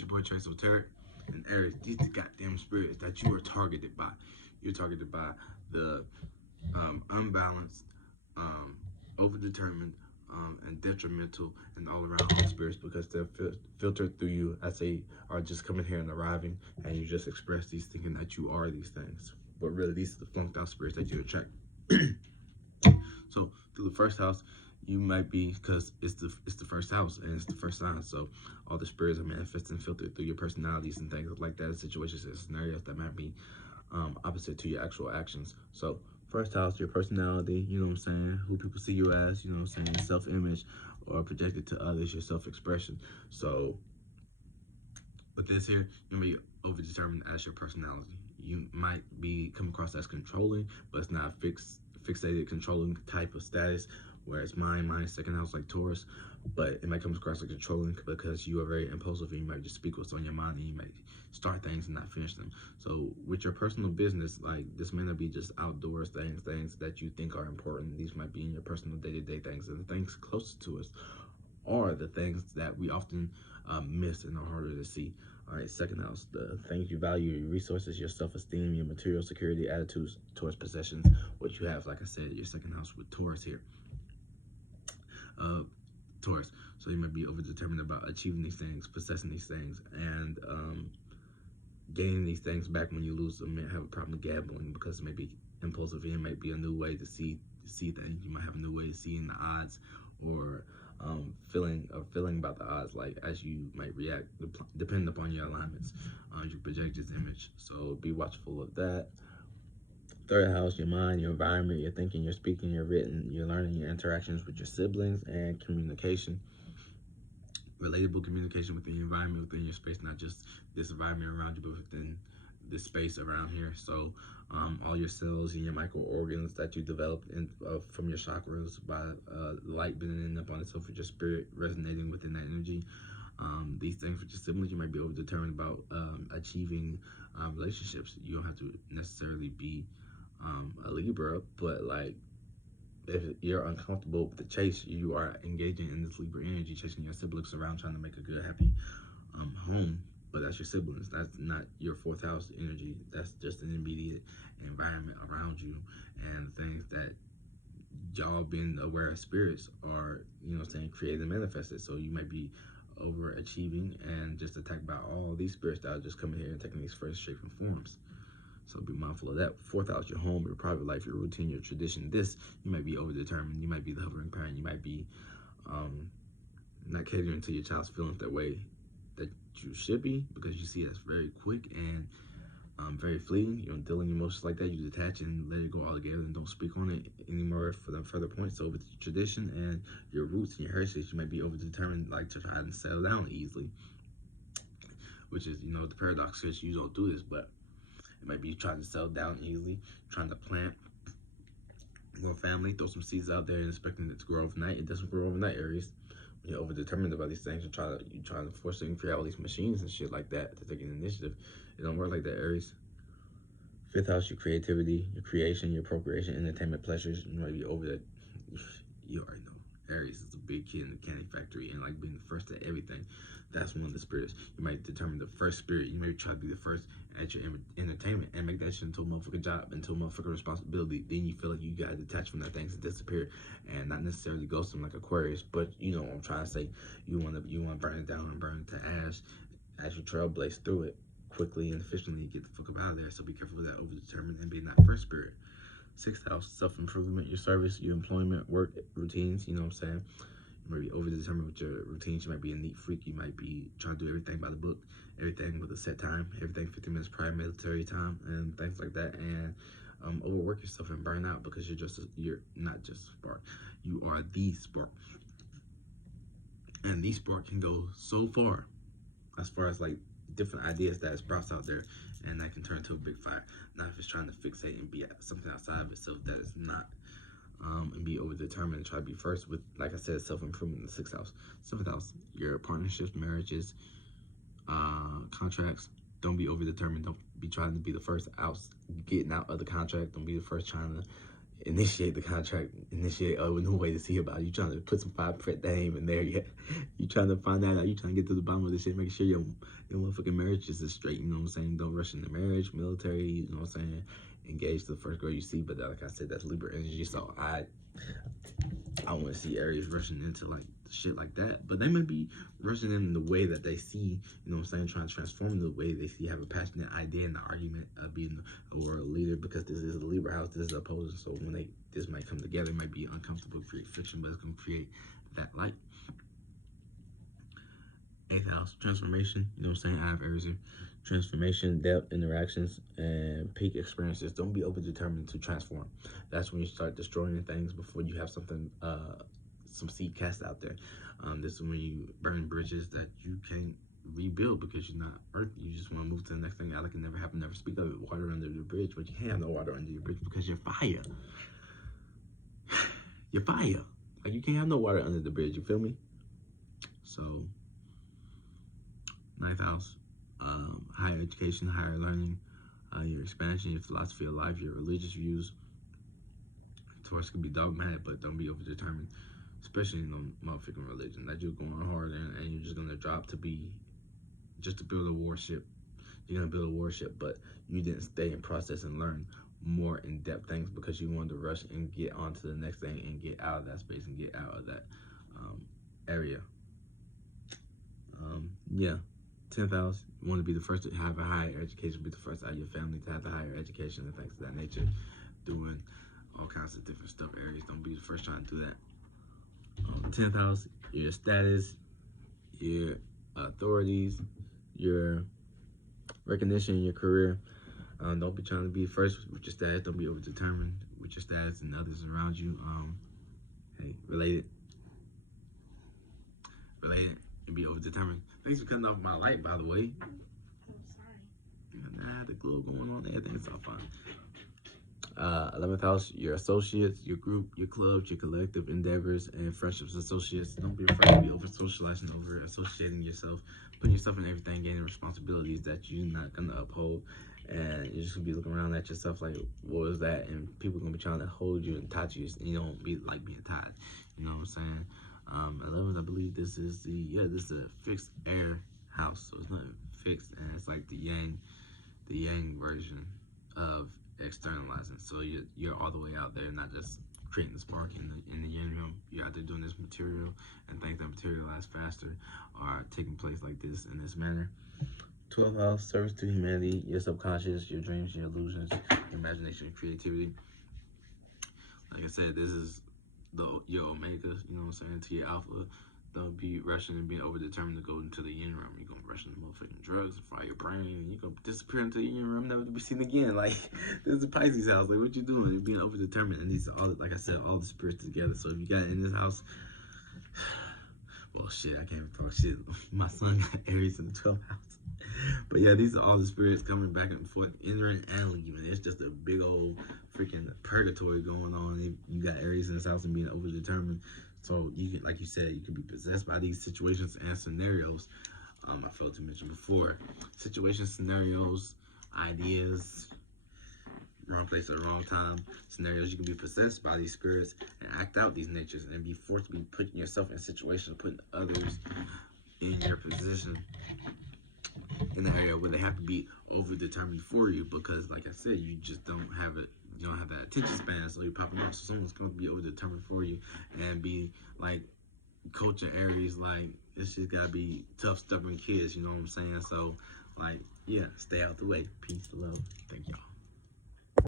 It's your boy Trace Esoteric. And Aries, these the goddamn spirits that you are targeted by. You're targeted by the unbalanced, um, overdetermined, and detrimental and all around spirits because they're filtered through you as they are just coming here and arriving, and you just express these thinking that you are these things. But really, these are the flunked out spirits that you attract. So through the first house, you might be, because it's the first house and it's the first sign. So all the spirits are manifesting, filtered through your personalities and things like that, situations and scenarios that might be opposite to your actual actions. So first house, your personality, you know what I'm saying, who people see you as, you know what I'm saying, self-image, or projected to others, your self-expression. So with this here, you may be over-determined as your personality. You might be come across as controlling, but it's not fixated controlling type of status, whereas mine's second house like Taurus, but it might come across like controlling because you are very impulsive and you might just speak what's on your mind and you might start things and not finish them. So with your personal business, like this may not be just outdoors things that you think are important. These might be in your personal day-to-day things, and the things closest to us are the things that we often miss and are harder to see. All right, second house, the things you value, your resources, your self-esteem, your material security, attitudes towards possessions, what you have. Like I said, your second house with Taurus here. Taurus. So you might be over-determined about achieving these things, possessing these things, and gaining these things back when you lose them. You might have a problem gambling because it may be impulsive. It might be a new way to see things. You might have a new way of seeing the odds, or feeling about the odds, like as you might react depending upon your alignments, your projected image. So be watchful of that. Third house, your mind, your environment, your thinking, your speaking, your written, your learning, your interactions with your siblings, and communication. Relatable communication within your environment, within your space, not just this environment around you, but within this space around here. So all your cells and your microorgans that you develop from your chakras by light bending up on itself with your spirit resonating within that energy. These things with your siblings, you might be over-determined about achieving relationships. You don't have to necessarily be a Libra, but like if you're uncomfortable with the chase, you are engaging in this Libra energy, chasing your siblings around, trying to make a good, happy home. But that's your siblings. That's not your fourth house energy. That's just an immediate environment around you, and things that y'all being aware of spirits are, you know what I'm saying, created and manifested. So you might be overachieving and just attacked by all these spirits that are just coming here and taking these first shape and forms. So be mindful of that. Fourth house, your home, your private life, your routine, your tradition. This, you might be over-determined. You might be the hovering parent. You might be not catering to your child's feelings that way that you should be, because you see that's very quick and very fleeting. You don't deal in emotions like that. You detach and let it go all together and don't speak on it anymore for the further points. So with your tradition and your roots and your heritage, you might be over-determined, like to try and settle down easily, which is, you know, the paradox is you don't do this, but it might be trying to settle down easily, trying to plant more family, throw some seeds out there and expecting it to grow overnight. It doesn't grow overnight, Aries. When you're over-determined about these things, you try to force it and create all these machines and shit like that to take an initiative. It don't work like that, Aries. Fifth house, your creativity, your creation, your procreation, entertainment, pleasures. You might be over that. You already know. Aries is a big kid in the candy factory and like being the first at everything. That's one of the spirits. You might determine the first spirit. You may try to be the first at your entertainment and make that shit into a motherfucking job, into a motherfucking responsibility. Then you feel like you gotta detach from that thing to disappear and not necessarily ghost them like Aquarius, but you know what I'm trying to say. You wanna burn it down and burn it to ash as you trailblaze through it quickly and efficiently. Get the fuck up out of there. So be careful with that over-determined and being that first spirit. Sixth house, self-improvement, your service, your employment, work, routines, you know what I'm saying? You might be over-determined with your routines. You might be a neat freak. You might be trying to do everything by the book, everything with a set time, everything 50 minutes prior military time, and things like that. And overwork yourself and burn out because you're not just a spark. You are the spark. And the spark can go so far as like different ideas that sprouts out there, and that can turn into a big fire. Not if it's trying to fixate and be something outside of itself that is not, and be over-determined and try to be first with, like I said, self-improvement in the sixth house. Seventh house, your partnerships, marriages, contracts. Don't be over-determined. Don't be trying to be the first out, getting out of the contract. Don't be the first trying to, initiate the contract, initiate a new way to see about it. You trying to put some fine print name in there. Yeah, you trying to find out. You trying to get to the bottom of this shit. Making sure your motherfucking marriage is straight. You know what I'm saying? Don't rush into marriage, military. You know what I'm saying? Engage to the first girl you see. But like I said, that's Libra energy. So I want to see Aries rushing into like shit like that, but they might be rushing in the way that they see, you know what I'm saying, trying to transform the way they see, have a passionate idea in the argument of being a world leader, because this is a Libra house, this is opposing, so when this might come together, it might be uncomfortable, create friction, but it's going to create that light. 8th house, transformation, you know what I'm saying, I have Aries here. Transformation, depth, interactions, and peak experiences. Don't be over-determined to transform. That's when you start destroying things before you have something, some seed cast out there. This is when you burn bridges that you can't rebuild because you're not earth. You just want to move to the next thing. Like it never happened, never speak of it. Water under the bridge, but you can't have no water under your bridge because you're fire. You're fire. Like you can't have no water under the bridge. You feel me? So, 9th house, higher education, higher learning, your expansion, your philosophy of life, your religious views. Taurus can be dogmatic, but don't be over-determined, especially in the motherfucking religion. That you're going hard and you're just gonna drop to build a warship. You're gonna build a warship, but you didn't stay and process and learn more in-depth things because you wanted to rush and get on to the next thing and get out of that space and get out of that area. Yeah. 10th house, you want to be the first to have a higher education, be the first out of your family to have a higher education and things of that nature, doing all kinds of different stuff. Aries, don't be the first trying to do that. 10th house, your status, your authorities, your recognition in your career. Don't be trying to be first with your status. Don't be over-determined with your status and others around you. Hey, related, and be over-determined. Thanks for cutting off my light, by the way. Oh, sorry. Nah, the glow going on, everything's all fine. 11th house, your associates, your group, your clubs, your collective endeavors, and friendships, associates. Don't be afraid to be over-socializing, over-associating yourself, putting yourself in everything, gaining responsibilities that you're not going to uphold. And you're just going to be looking around at yourself like, what is that? And people are going to be trying to hold you and touch you, and you don't be like being tied. You know what I'm saying? 11th, I believe this is this is a fixed air house, so it's not fixed, and it's like the yang version of externalizing. So you're all the way out there, not just creating the spark in the yang realm. You're out there doing this material, and things that materialize faster are taking place like this in this manner. 12th house, service to humanity, your subconscious, your dreams, your illusions, your imagination, your creativity. Like I said, this is your omega, you know what I'm saying, to your alpha. Don't be rushing and being over-determined to go into the yin realm. You're going to rush into motherfucking drugs and fry your brain, and you're going to disappear into the yin realm, never to be seen again. Like, this is the Pisces house. Like, what you doing? You're being over-determined. And these are all, like I said, all the spirits together. So if you got it in this house, well, shit, I can't even talk shit. My son got Aries in the 12th house. But yeah, these are all the spirits coming back and forth, entering and leaving. It's just a big old freaking purgatory going on. You got Aries in this house and being over-determined. So you can, like you said, you can be possessed by these situations and scenarios. I failed to mention before. Situations, scenarios, ideas, wrong place at the wrong time. Scenarios, you can be possessed by these spirits and act out these natures and be forced to be putting yourself in situations, putting others in your position in the area where they have to be over-determined for you, because like I said, you just don't have it. You don't have that attention span, so you're popping off. So someone's going to be over-determined for you and be like Coach Aries, like it's just got to be tough, stubborn kids, you know what I'm saying? So like, yeah, stay out the way. Peace, love. Thank y'all.